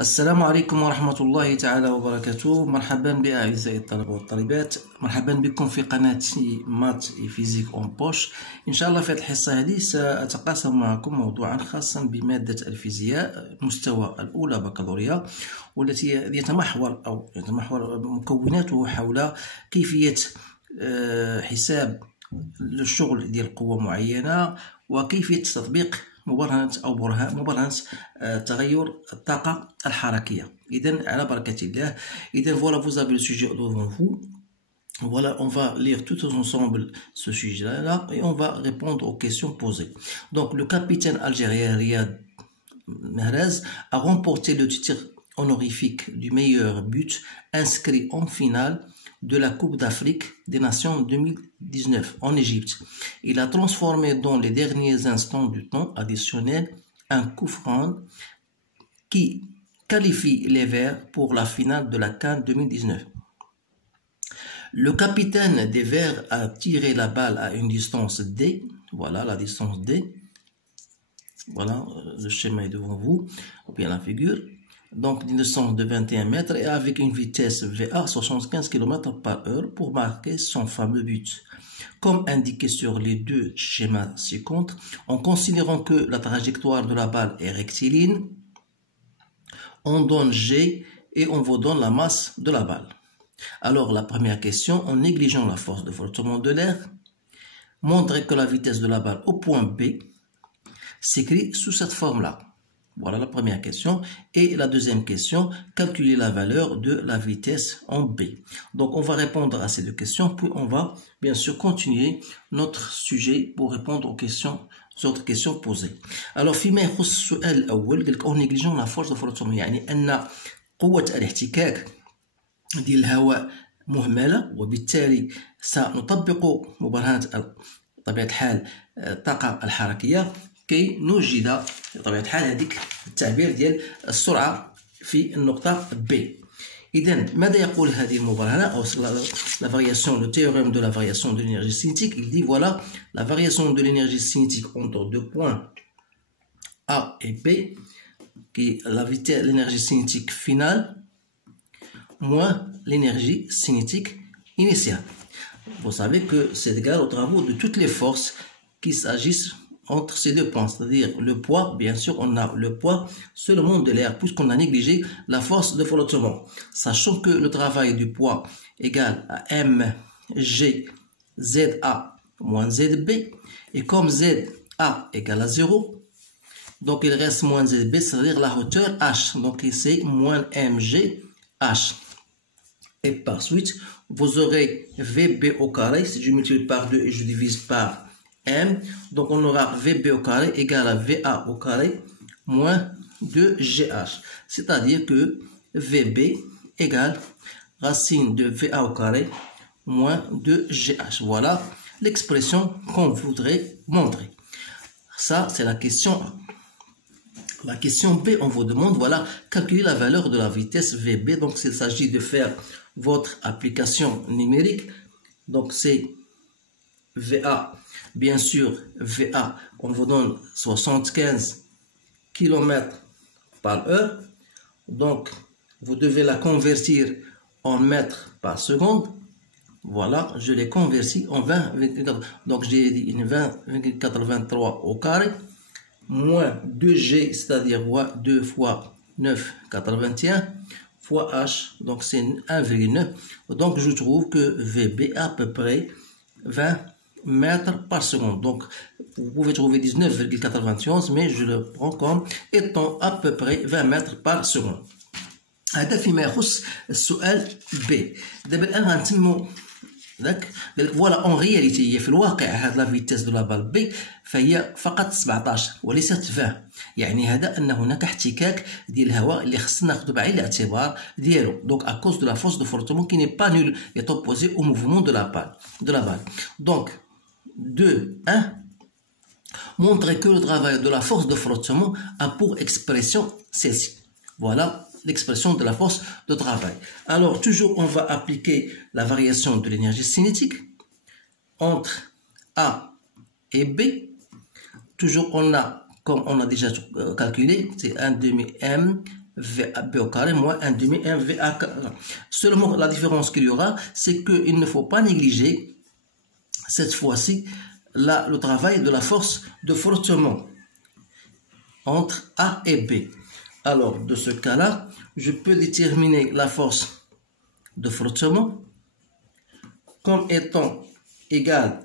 السلام عليكم ورحمة الله تعالى وبركاته. مرحبا بأعزائي الطلبة والطالبات، مرحبا بكم في قناة مات فيزيك اون بوش. إن شاء الله في هذه الحصة هذه سأتقاسم معكم موضوعا خاصا بمادة الفيزياء مستوى الأولى بكالوريا، والتي يتمحور مكوناته حول كيفية حساب الشغل ديال قوة معينة وكيفية تطبيق مبرهنة تغير الطاقة الحركية. إذن على بركة الله. إذن voilà, vous avez le sujet devant vous. Voilà, on va lire tout ensemble ce sujet-là et on va répondre aux questions posées. Donc, le capitaine algérien Riyad Mahrez a remporté le titre honorifique du meilleur but inscrit en finale de la Coupe d'Afrique des Nations 2019 en Égypte. Il a transformé dans les derniers instants du temps additionnel un coup franc qui qualifie les Verts pour la finale de la CAN 2019. Le capitaine des Verts a tiré la balle à une distance D. Voilà la distance D. Voilà, le schéma est devant vous, ou bien la figure. Donc d'une distance de 21 mètres et avec une vitesse VA 75 km/h pour marquer son fameux but. Comme indiqué sur les deux schémas ci-contre, en considérant que la trajectoire de la balle est rectiligne, on donne G et on vous donne la masse de la balle. Alors la première question, en négligeant la force de frottement de l'air, montrez que la vitesse de la balle au point B s'écrit sous cette forme-là. Voilà la première question. Et la deuxième question, calculer la valeur de la vitesse en B. Donc on va répondre à ces deux questions, puis on va bien sûr continuer notre sujet pour répondre aux autres questions posées. Alors فيما يخص السؤال الأول قال لك en négligeant la force de frottement، يعني أن قوة الاحتكاك ديال الهواء مهملة، وبالتالي سنطبق مبرهنة بطبيعة الحال الطاقة الحركية كي نوجد بطبيعة الحال هذيك التعبير ديال السرعة في النقطة B. إذن ماذا يقول هذه المبرهنة أو la variation, le théorème de la variation de l'énergie cinétique? Il dit voilà, la variation de l'énergie cinétique entre deux points A et B, qui est la vitesse, l'énergie cinétique finale moins l'énergie cinétique initiale. Vous savez que c'est égal aux travaux de toutes les forces qui s'agissent entre ces deux points, c'est-à-dire le poids. Bien sûr, on a le poids seulement de l'air puisqu'on a négligé la force de flottement. Sachant que le travail du poids égale à mg ZA moins ZB, et comme ZA égale à 0, donc il reste moins ZB, c'est-à-dire la hauteur h, donc c'est moins mg h. Et par suite, vous aurez VB au carré, si je multiplie par 2 et je divise par M, donc on aura VB au carré égale à VA au carré moins 2GH. C'est-à-dire que VB égale racine de VA au carré moins 2GH. Voilà l'expression qu'on voudrait montrer. Ça, c'est la question A. La question B, on vous demande, voilà, calculer la valeur de la vitesse VB. Donc, s'il s'agit de faire votre application numérique, donc c'est VA. Bien sûr, VA, on vous donne 75 km/h. Donc, vous devez la convertir en mètres par seconde. Voilà, je l'ai converti en 20. Donc, j'ai dit 20,83 au carré, moins 2G, c'est-à-dire 2 fois 9,81 fois H, donc c'est 1,9. Donc, je trouve que VB est à peu près 20 mètres par seconde. Donc, vous pouvez trouver 19,91, mais je le prends comme étant à peu près 20 mètres par seconde. هذا فيما يخص السؤال B. دابا الآن غنتمو voilà, en réalité هي في الواقع هاد لا فيتيس دو لا بال بي فهي فقط 17 وليست 20. يعني هذا ان هناك احتكاك ديال الهواء اللي خصنا ناخذ بعين الاعتبار ديالو. دونك à cause de la force de frottement qui n'est pas nulle est opposée au mouvement de la balle. Donc 2.1, montrer que le travail de la force de frottement a pour expression celle-ci. Voilà l'expression de la force de travail. Alors, toujours, on va appliquer la variation de l'énergie cinétique entre A et B. Toujours, on a, comme on a déjà calculé, c'est 1 demi M VB au carré moins 1 demi MVA carré. Seulement la différence qu'il y aura, c'est qu'il ne faut pas négliger cette fois-ci le travail de la force de frottement entre A et B. Alors, de ce cas-là, je peux déterminer la force de frottement comme étant égale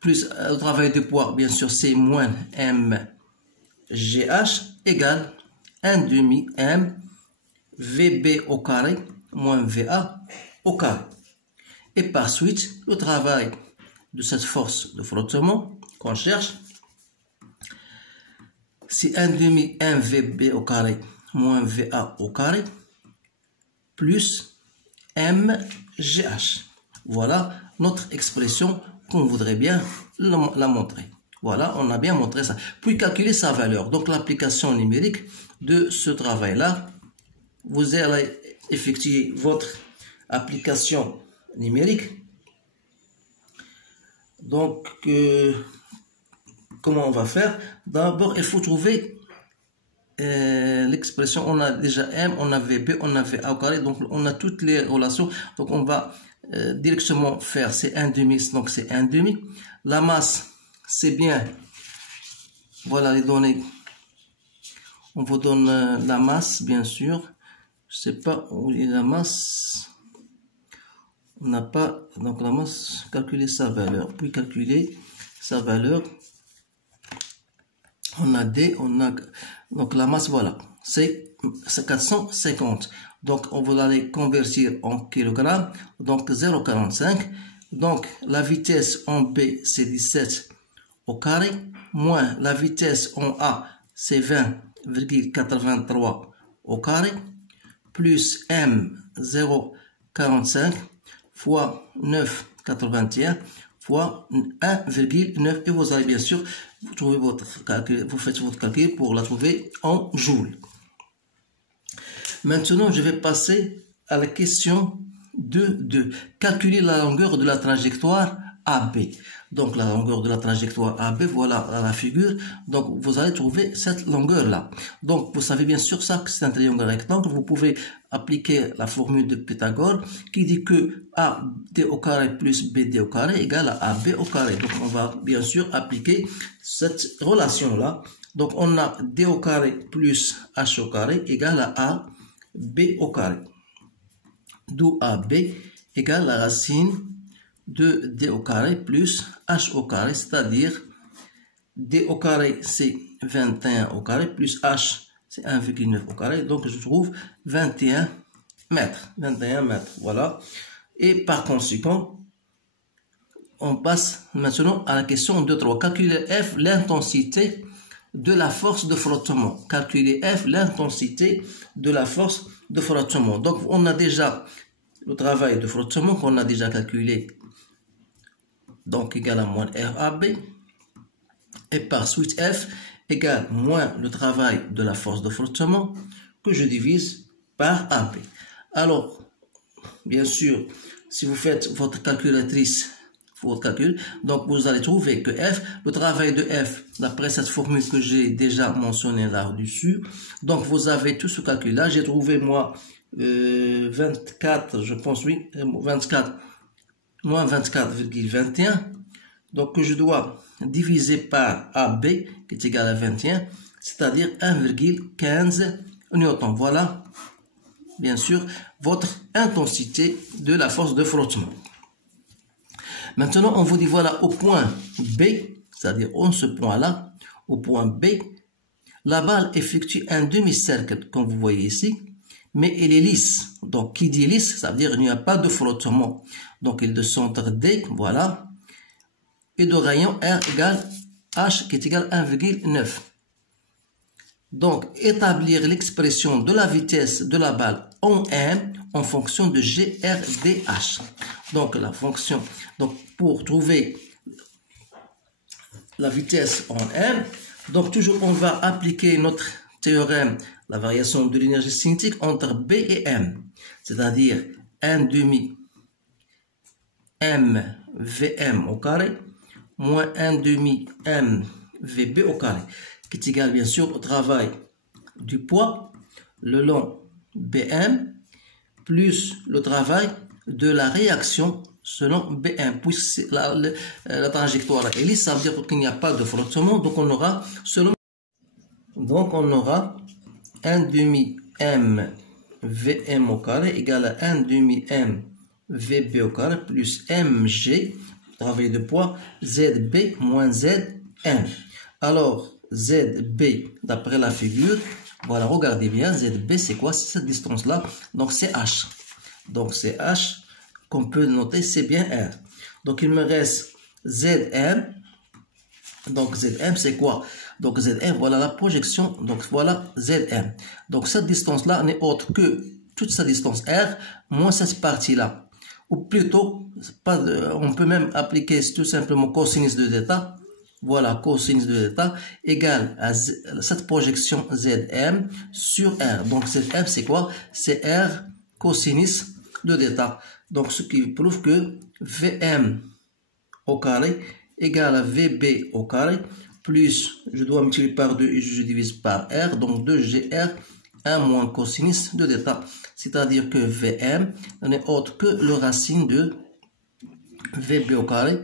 plus le travail de poids, bien sûr, c'est moins MGH égale 1 demi M VB au carré moins VA au carré. Et par suite, le travail de cette force de frottement qu'on cherche, c'est 1 demi MVB au carré moins VA au carré plus MGH. Voilà notre expression qu'on voudrait bien la montrer. Voilà, on a bien montré ça. Puis calculer sa valeur. Donc l'application numérique de ce travail-là, vous allez effectuer votre application numérique. Donc, comment on va faire? D'abord, il faut trouver l'expression. On a déjà M, on a VB, on a VA au carré. Donc, on a toutes les relations. Donc, on va directement faire, c'est 1 demi, donc c'est 1 demi. La masse, c'est bien, voilà les données. On vous donne la masse, bien sûr. Je sais pas où est la masse. On n'a pas, donc la masse, calculer sa valeur. Puis calculer sa valeur. On a D, on a, donc la masse, voilà, c'est 450. Donc, on va aller convertir en kilogrammes. Donc, 0,45. Donc, la vitesse en B, c'est 17 au carré. Moins la vitesse en A, c'est 20,83 au carré. Plus M, 0,45 fois 9,81 fois 1,9. Et vous allez bien sûr trouver votre calcul, vous faites votre calcul pour la trouver en joules. Maintenant, je vais passer à la question de calculer la longueur de la trajectoire AB. Donc, la longueur de la trajectoire AB, voilà la figure. Donc, vous allez trouver cette longueur-là. Donc, vous savez bien sûr ça que c'est un triangle rectangle. Vous pouvez appliquer la formule de Pythagore qui dit que AD au carré plus BD au carré égale à AB au carré. Donc, on va bien sûr appliquer cette relation-là. Donc, on a D au carré plus H au carré égale à B au carré. D'où AB égale la racine de D au carré plus H au carré, c'est-à-dire D au carré c'est 21 au carré plus H c'est 1,9 au carré. Donc je trouve 21 mètres. 21 mètres, voilà. Et par conséquent, on passe maintenant à la question 2.3. Calculer F, l'intensité de la force de frottement. Calculer F, l'intensité de la force de frottement. Donc, on a déjà le travail de frottement qu'on a déjà calculé. Donc, égal à moins RAB. Et par suite, F égale moins le travail de la force de frottement que je divise par AB. Alors, bien sûr, si vous faites votre calculatrice, votre calcul, donc vous allez trouver que F, le travail de F, d'après cette formule que j'ai déjà mentionnée là-dessus, donc vous avez tout ce calcul-là. J'ai trouvé moi 24, je pense, oui, 24, moins 24,21, donc que je dois diviser par AB, qui est égal à 21, c'est-à-dire 1,15 newton. Voilà, bien sûr, votre intensité de la force de frottement. Maintenant, on vous dit, voilà, au point B, c'est-à-dire en ce point-là, au point B, la balle effectue un demi-cercle, comme vous voyez ici, mais elle est lisse. Donc, qui dit lisse, ça veut dire qu'il n'y a pas de frottement. Donc, il est de centre D, voilà, et de rayon R égale H, qui est égal à 1,9. Donc, établir l'expression de la vitesse de la balle en M en fonction de GRDH. Donc, la fonction, donc pour trouver la vitesse en M, donc toujours on va appliquer notre théorème, la variation de l'énergie cinétique entre B et M, c'est-à-dire 1 demi M VM au carré moins 1 demi M VB au carré, qui est égal bien sûr au travail du poids le long BM plus le travail de la réaction selon B1, puisque la trajectoire est lisse, ça veut dire qu'il n'y a pas de frottement, donc on aura selon. Donc on aura 1 demi M VM au carré égale à 1 demi M VB au carré plus MG, travail de poids, ZB moins ZM. Alors, ZB, d'après la figure, voilà, regardez bien, ZB, c'est quoi? C'est cette distance-là, donc c'est H. Donc c'est H qu'on peut noter, c'est bien R. Donc il me reste ZM. Donc ZM, c'est quoi? Donc ZM, voilà la projection, donc voilà ZM. Donc cette distance-là n'est autre que toute sa distance R, moins cette partie-là. Ou plutôt, on peut même appliquer tout simplement cosinus de θ. Voilà, cosinus de θ égale à cette projection ZM sur R. Donc ZM, c'est quoi? C'est R cosinus de θ. Donc ce qui prouve que VM au carré égale à VB au carré plus, je dois multiplier par 2 et je divise par R, donc 2GR, 1 moins cosinus de θ. C'est-à-dire que VM n'est autre que le racine de VB au carré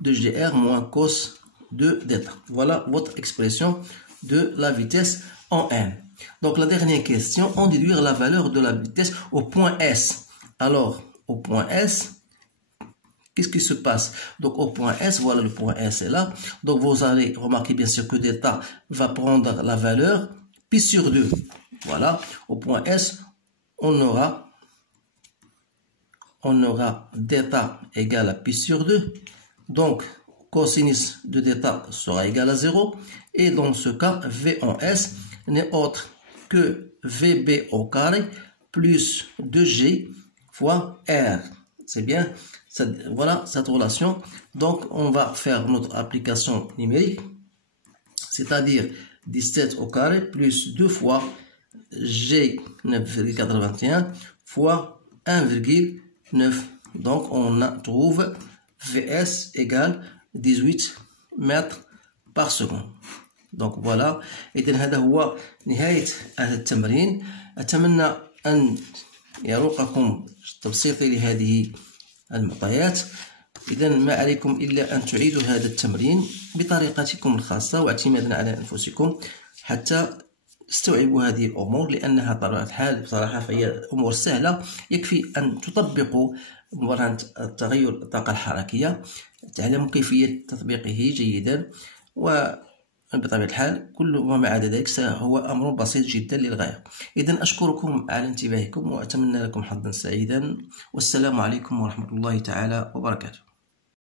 de GR moins cos de θ. Voilà votre expression de la vitesse en M. Donc la dernière question, on déduire la valeur de la vitesse au point S. Alors, au point S, qu'est-ce qui se passe? Donc au point S, voilà le point S est là. Donc vous allez remarquer bien sûr que θ va prendre la valeur pi sur 2. Voilà, au point S, on aura θ égale à pi sur 2. Donc cosinus de θ sera égal à 0. Et dans ce cas, V en S n'est autre que VB au carré plus 2G fois R. C'est bien, voilà cette relation. Donc on va faire notre application numérique, c'est-à-dire 17 au carré plus 2 fois G 9,81 fois 1,9. Donc on trouve VS égale 18 mètres par seconde. Donc voilà، إذن هذا هو نهاية هذا التمرين. أتمنى أن يروقكم تبسيطي لهذه المعطيات. إذن ما عليكم إلا أن تعيدوا هذا التمرين بطريقتكم الخاصة واعتمادا على أنفسكم حتى تستوعبوا هذه الأمور، لأنها طبيعة الحال بصراحة فهي أمور سهلة. يكفي أن تطبقوا مبرهن تغير الطاقة الحركية، تعلموا كيفية تطبيقه جيدا، وبطبيعة الحال كل ما عدا ذلك هو أمر بسيط جدا للغاية. إذن أشكركم على انتباهكم وأتمنى لكم حظا سعيدا، والسلام عليكم ورحمة الله تعالى وبركاته.